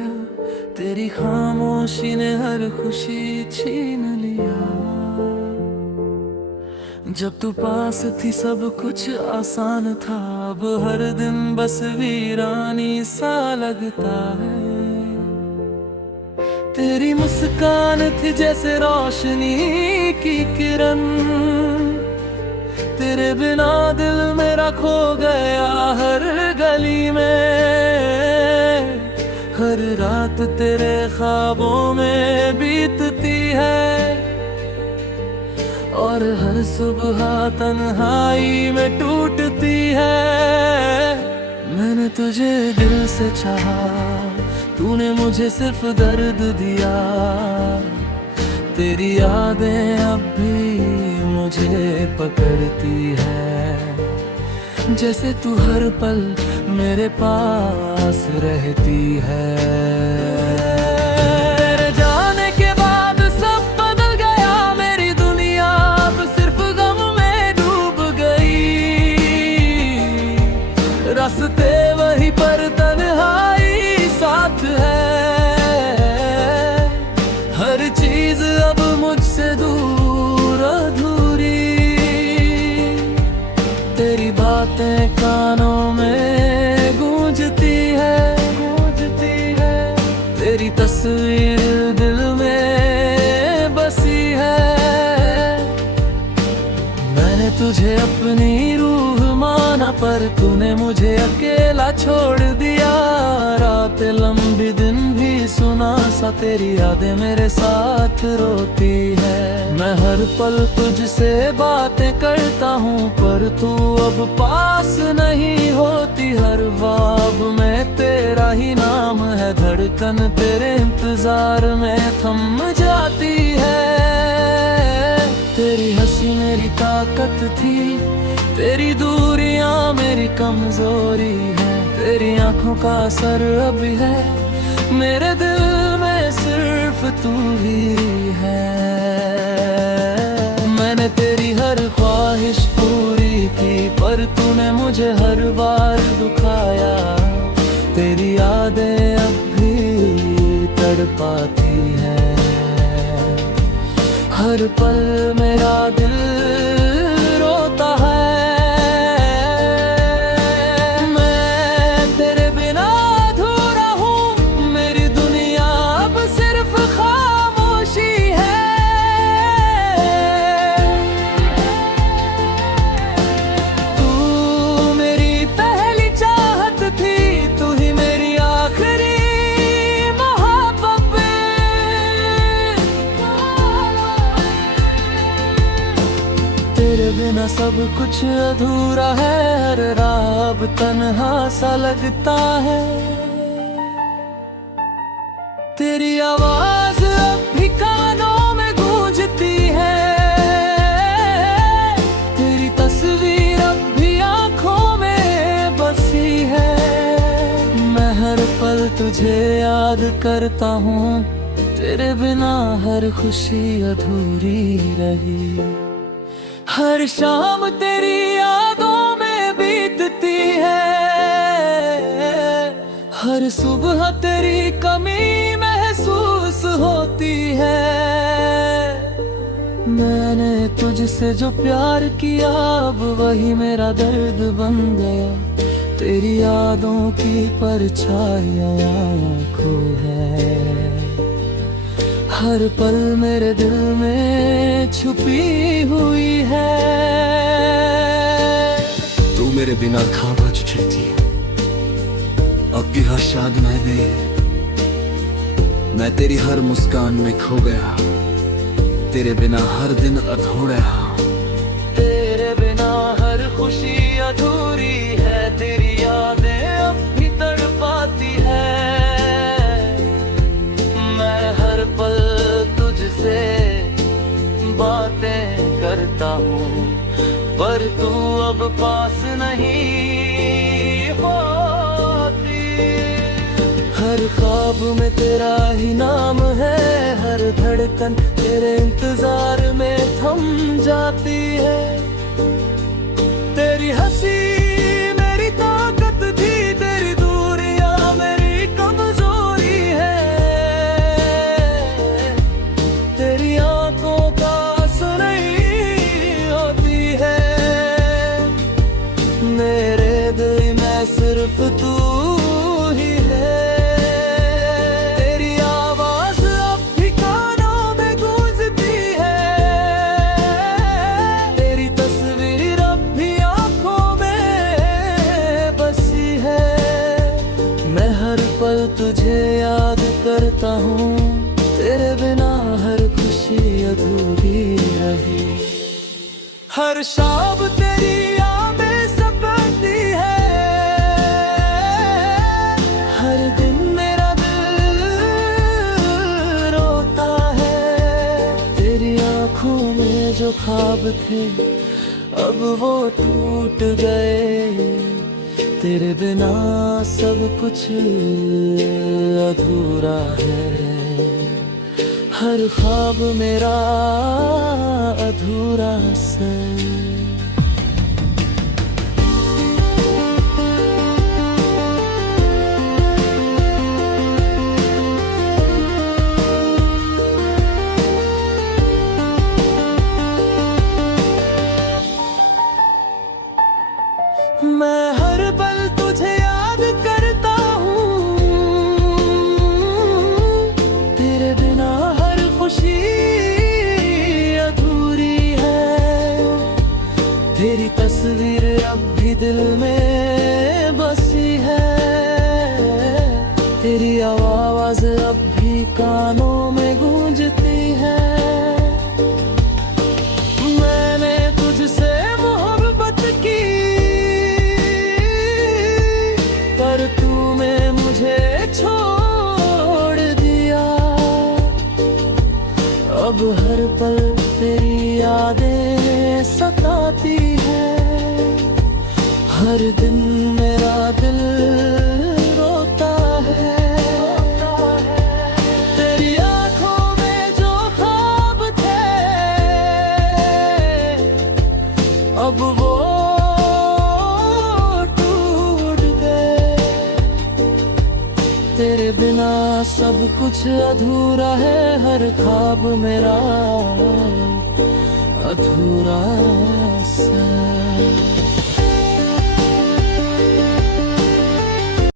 गया, तेरी खामोशी ने हर खुशी छीन लिया। जब तू पास थी सब कुछ आसान था, अब हर दिन बस वीरानी सा लगता है। तेरी मुस्कान थी जैसे रोशनी की किरण, तेरे बिना दिल मेरा खो गया हर गली में। हर रात तेरे ख्वाबों में बीतती है, और हर सुबह तन्हाई में टूटती है। मैंने तुझे दिल से चाहा, तूने मुझे सिर्फ दर्द दिया। तेरी यादें अब भी मुझे पकड़ती है, जैसे तू हर पल मेरे पास रहती है। तेरे जाने के बाद सब बदल गया, मेरी दुनिया अब सिर्फ गम में डूब गई। रास्ते वही पर तन्हाई साथ है, हर चीज अब मुझसे दूर अधूरी। तेरी बातें कानों में गूंजती है, तेरी तस्वीर दिल में बसी है। मैंने तुझे अपनी रूह माना, पर तूने मुझे अकेला छोड़ दिया। रात लंबी दिन भी सुना सा, तेरी यादें मेरे साथ रोती है। मैं हर पल तुझसे बातें करता हूँ, पर तू अब पास नहीं होती। हर ख्वाब में तेरा ही नाम है, धड़कन तेरे इंतजार में थम जाती है। तेरी हंसी मेरी ताकत थी, तेरी दूरियां मेरी कमजोरी है। तेरी आंखों का असर अब है, मेरे दिल में सिर्फ तू ही है। मैंने तेरी हर ख्वाहिश पूरी की, पर तूने मुझे हर बार दुखाया। तेरी यादें अब भी तड़पाती है, हर पल मेरा दिल रोता है। तेरे बिना सब कुछ अधूरा है, हर राह अब तन्हा सा लगता है। तेरी आवाज अब भी कानों में गूंजती है, तेरी तस्वीर अब भी आंखों में बसी है। मैं हर पल तुझे याद करता हूँ, तेरे बिना हर खुशी अधूरी रही। हर शाम तेरी यादों में बीतती है, हर सुबह तेरी कमी महसूस होती है। मैंने तुझसे जो प्यार किया, अब वही मेरा दर्द बन गया। तेरी यादों की परछाइयां आँखों है, हर पल मेरे दिल में छुपी हुई है। तू मेरे बिना खाबा चुकी थी, अब भी हर शाद में गई। मैं तेरी हर मुस्कान में खो गया, तेरे बिना हर दिन अधूरा। तेरे बिना हर खुशी अधूरी है, तेरी यादें अब भी तड़पाती है। मैं हर पल तुझसे बातें करता हूँ, पर तू अब पास नहीं होती। हर ख्वाब में तेरा ही नाम है, हर धड़कन तेरे इंतजार में थम जाती है। तेरी हंसी मेरी ताकत थी, तेरी दूरियां मेरी कमजोरी करता हूँ, तेरे बिना हर खुशी अधूरी रही। हर शाम तेरी यादें सताती है, हर दिन मेरा दिल रोता है। तेरी आंखों में जो ख्वाब थे अब वो टूट गए, तेरे बिना सब कुछ अधूरा है। हर ख्वाब मेरा अधूरा सा। मैं हर पल तुझे याद करता हूँ, तेरे बिना हर खुशी अधूरी है। तेरी तस्वीर अब भी दिल में बसी है, तेरी आवाज अब भी कानों में गूंजती है। मैंने तुझसे मोहब्बत की, पर तूने मुझे छोड़ दिया। अब हर पल तेरी यादें सताती है, हर दिन मेरा दिल रोता है। तेरी आंखों में जो ख्वाब थे अब वो टूट गए, तेरे बिना सब कुछ अधूरा है। हर ख्वाब मेरा अधूरा सा।